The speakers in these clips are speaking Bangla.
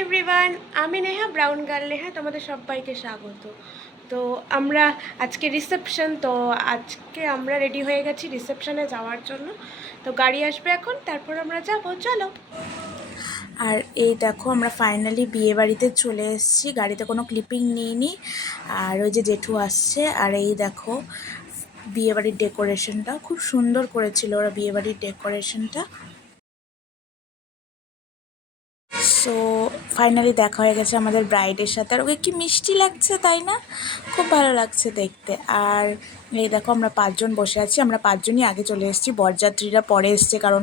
এভরিওয়ান আমি নেহা ব্রাউন গার্ল নেহা, তোমাদের সবাইকে স্বাগত। তো আমরা আজকে রিসেপশন তো আজকে আমরা রেডি হয়ে গেছি রিসেপশনে যাওয়ার জন্য। তো গাড়ি আসবে এখন, তারপর আমরা যাব, চলো। আর এই দেখো, আমরা ফাইনালি বিয়ে বাড়িতে চলে এসেছি, গাড়িতে কোনো ক্লিপিং নিইনি। আর ওই যে জেঠু আসছে, আর এই দেখো, বিয়ে বাড়ির ডেকোরেশনটা খুব সুন্দর করেছিল ওরা বিয়ে বাড়ির ডেকোরেশনটা সো ফাইনালি দেখা হয়ে গেছে আমাদের ব্রাইডের সাথে। আর ওকে কি মিষ্টি লাগছে তাই না? খুব ভালো লাগছে দেখতে। আর এই দেখো আমরা পাঁচজন বসে আছি। আমরা পাঁচজনই আগে চলে এসেছি। বরযাত্রীরা পরে এসছে কারণ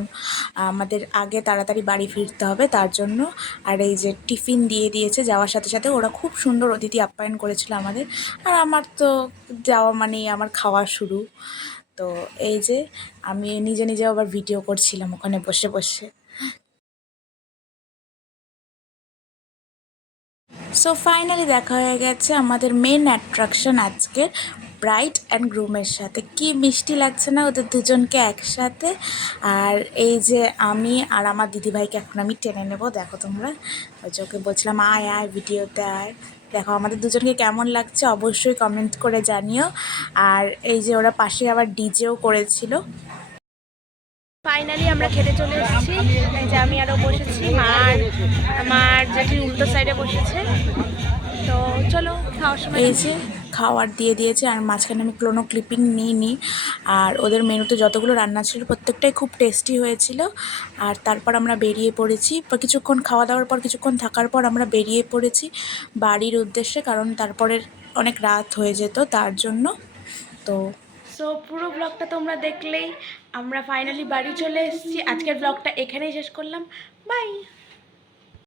আমাদের আগে তাড়াতাড়ি বাড়ি ফিরতে হবে তার জন্য। আর এই যে টিফিন দিয়ে দিয়েছে যাওয়ার সাথে সাথে। ওরা খুব সুন্দর অতিথি আপ্যায়ন করেছিল আমাদের। আর আমার তো যাওয়া মানেই আমার খাওয়া শুরু। তো এই যে আমি নিজে নিজে আবার ভিডিও করছিলাম ওখানে বসে বসে। সো ফাইনালি দেখা হয়ে গেছে আমাদের মেন অ্যাট্রাকশন আজকের ব্রাইড অ্যান্ড গ্রুমের সাথে। কি মিষ্টি লাগছে না ওদের দুজনকে একসাথে? আর এই যে আমি আর আমার দিদিভাইকে এখন আমি টেনে নেব, দেখো তোমরা। ওই চোখে বলছিলাম, আয় আয় ভিডিওতে আয়। দেখো, আমাদের দুজনকে কেমন লাগছে অবশ্যই কমেন্ট করে জানিও। আর এই যে ওরা পাশে আবার ডিজেও করেছিল। ফাইনালি আমরা খেতে চলে এসেছি। যে আমি আরও বসেছি মার আমার উল্টো সাইডে বসেছে। তো চলো খাওয়ার সময় এই যে খাওয়ার দিয়ে দিয়েছে আর মাঝখানে আমি কোনো ক্লিপিং নিইনি আর ওদের মেনুতে যতগুলো রান্না ছিল প্রত্যেকটাই খুব টেস্টি হয়েছিল। আর তারপর আমরা বেরিয়ে পড়েছি। কিছুক্ষণ খাওয়া দাওয়ার পর কিছুক্ষণ থাকার পর আমরা বেরিয়ে পড়েছি বাড়ির উদ্দেশ্যে কারণ তারপরের অনেক রাত হয়ে যেত তার জন্য। তো সো পুরো ব্লগটা তোমরা দেখলেই আমরা ফাইনালি বাড়ি চলে এসেছি। আজকের ব্লগটা এখানেই শেষ করলাম। বাই